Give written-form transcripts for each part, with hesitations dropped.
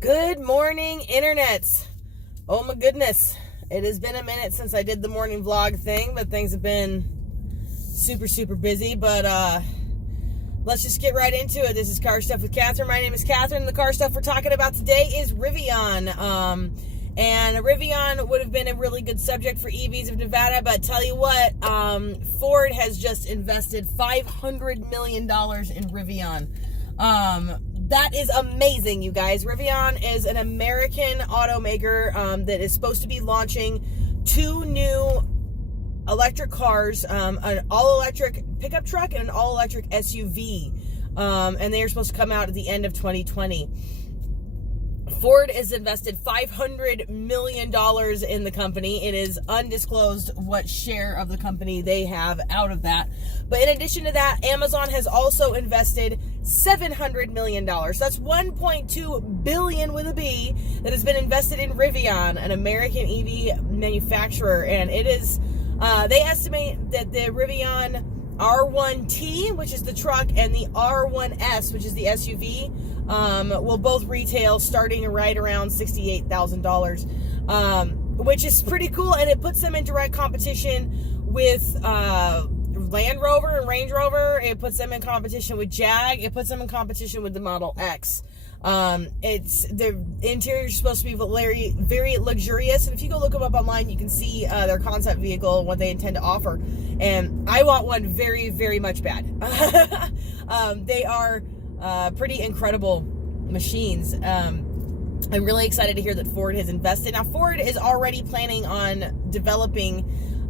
Good morning, internets. Oh my goodness. It has been a minute since I did the morning vlog thing, but things have been super busy. But let's just get right into it. This is Car Stuff with Katherine. My name is Katherine. The car stuff we're talking about today is Rivian. And Rivian would have been a really good subject for EVs of Nevada, but tell you what, Ford has just invested $500 million in Rivian. That is amazing, you guys. Rivian is an American automaker that is supposed to be launching two new electric cars, an all-electric pickup truck and an all-electric SUV. And they are supposed to come out at the end of 2020. Ford has invested $500 million in the company. It is undisclosed what share of the company they have out of that. But in addition to that, Amazon has also invested $700 million. So that's $1.2 billion with a B that has been invested in Rivian, an American EV manufacturer. And it is, they estimate that the Rivian R1T, which is the truck, and the R1S, which is the SUV, will both retail starting right around $68,000, which is pretty cool, and it puts them in direct competition with Land Rover and Range Rover. It puts them in competition with Jag. It puts them in competition with the Model X. The interior is supposed to be very, very luxurious, and if you go look them up online, you can see their concept vehicle and what they intend to offer. And I want one very, very much bad. They are pretty incredible machines. I'm really excited to hear that Ford has invested. Now, Ford is already planning on developing,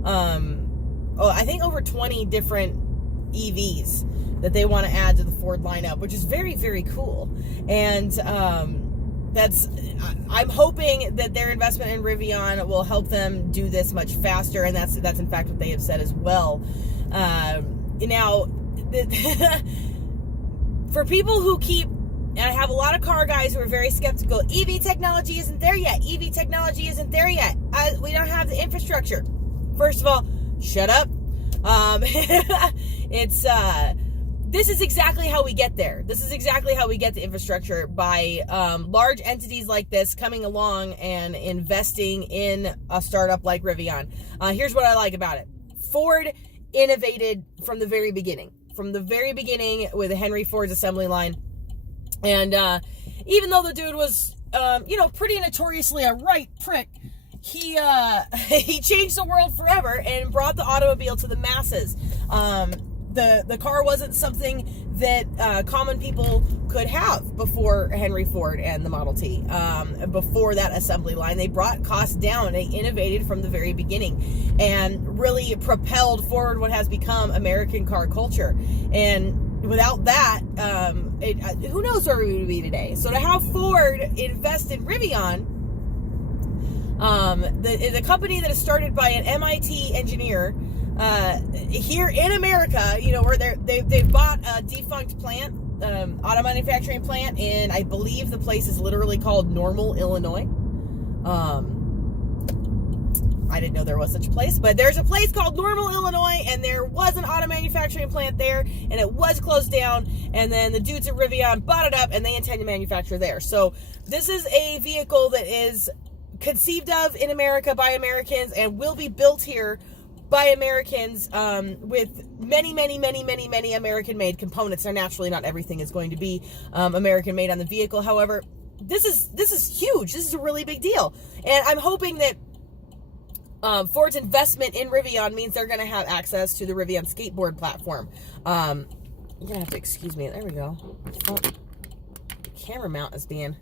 I think over 20 different EVs that they want to add to the Ford lineup, which is very, very cool. And I'm hoping that their investment in Rivian will help them do this much faster, and that's in fact what they have said as well. Now, for people who I have a lot of car guys who are very skeptical. EV technology isn't there yet. EV technology isn't there yet. We don't have the infrastructure. First of all, shut up. This is exactly how we get there. This is exactly how we get the infrastructure, by large entities like this coming along and investing in a startup like Rivian. Here's what I like about it. Ford innovated from the very beginning. From the very beginning with Henry Ford's assembly line. And even though the dude was, pretty notoriously a right prick, he changed the world forever and brought the automobile to the masses. The car wasn't something that common people could have before Henry Ford and the Model T. Before that assembly line, they brought costs down. They innovated from the very beginning and really propelled forward what has become American car culture. And without that, who knows where we would be today. So to have Ford invest in Rivian, the company that is started by an MIT engineer, here in America, where they've bought a defunct plant, auto manufacturing plant, and I believe the place is literally called Normal, Illinois. I didn't know there was such a place, but there's a place called Normal, Illinois, and there was an auto manufacturing plant there, and it was closed down, and then the dudes at Rivian bought it up, and they intend to manufacture there. So this is a vehicle that is conceived of in America by Americans and will be built here by Americans, with many American-made components. Now, naturally, not everything is going to be American-made on the vehicle. However, this is huge. This is a really big deal, and I'm hoping that Ford's investment in Rivian means they're going to have access to the Rivian skateboard platform. You're going to have to excuse me. There we go. Oh, the camera mount is being...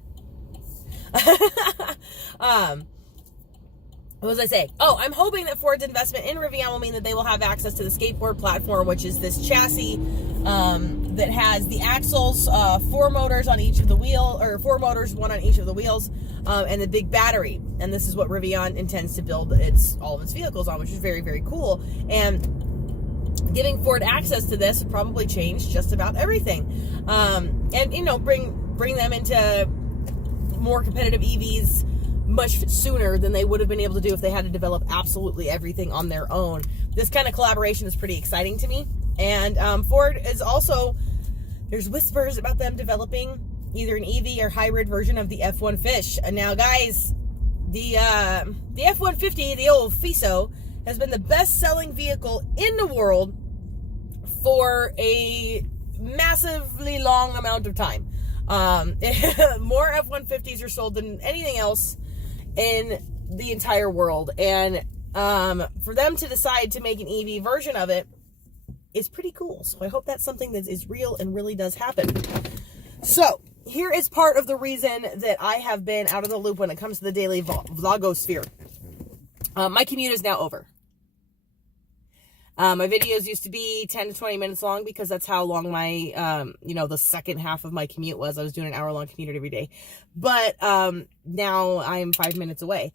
What was I saying? Oh, I'm hoping that Ford's investment in Rivian will mean that they will have access to the skateboard platform, which is this chassis that has the axles, 4 motors on each of the wheel, or 4 motors, 1 on each of the wheels, and the big battery. And this is what Rivian intends to build all of its vehicles on, which is very, very cool. And giving Ford access to this would probably change just about everything, and bring them into more competitive EVs much sooner than they would have been able to do if they had to develop absolutely everything on their own. This kind of collaboration is pretty exciting to me. And Ford is also, there's whispers about them developing either an EV or hybrid version of the F1 Fish. And now, guys, the F-150, the old FISO, has been the best-selling vehicle in the world for a massively long amount of time. More F-150s are sold than anything else in the entire world. And for them to decide to make an EV version of it is pretty cool. So I hope that's something that is real and really does happen. So here is part of the reason that I have been out of the loop when it comes to the daily vlogosphere. My commute is now over. My videos used to be 10 to 20 minutes long because that's how long my, the second half of my commute was. I was doing an hour-long commute every day. But now I'm 5 minutes away.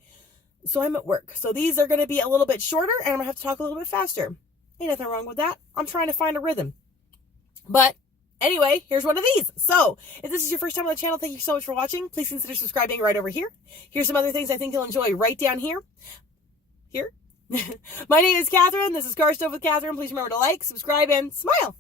So I'm at work. So these are going to be a little bit shorter, and I'm going to have to talk a little bit faster. Ain't nothing wrong with that. I'm trying to find a rhythm. But anyway, here's one of these. So if this is your first time on the channel, thank you so much for watching. Please consider subscribing right over here. Here's some other things I think you'll enjoy right down here. My name is Katherine. This is Car Stuff with Katherine. Please remember to like, subscribe, and smile.